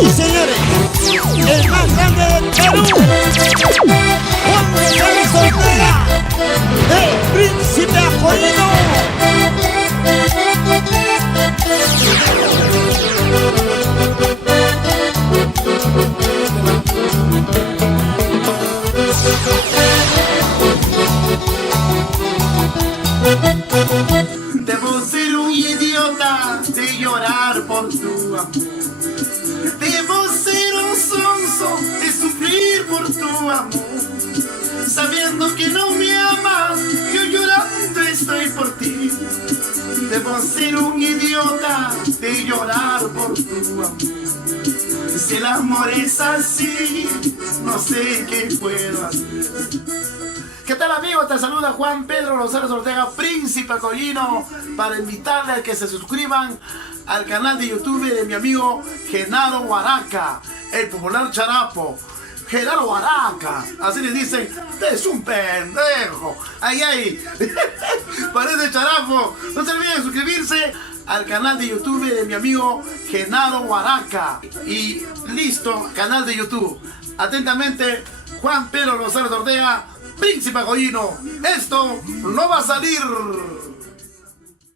Y señores, el más grande del Perú, Juan González Ortega, el príncipe Acolino. Debo ser un idiota de llorar por tu amor. Debo ser un sonso de sufrir por tu amor. Sabiendo que no me amas, yo llorando estoy por ti. Debo ser un idiota de llorar por tu amor. Si el amor es así, no sé qué puedo hacer. ¿Qué tal, amigos? Te saluda Juan Pedro González Ortega, príncipe Acolino, para invitarles a que se suscriban al canal de YouTube de mi amigo Genaro Huaraca, el popular charapo. Genaro Huaraca, así le dicen, es un pendejo. Ay, parece charapo. No se olviden suscribirse al canal de YouTube de mi amigo Genaro Huaraca. Y listo, canal de YouTube. Atentamente, Juan Pedro González Ortega, príncipe Acolino. Esto no va a salir.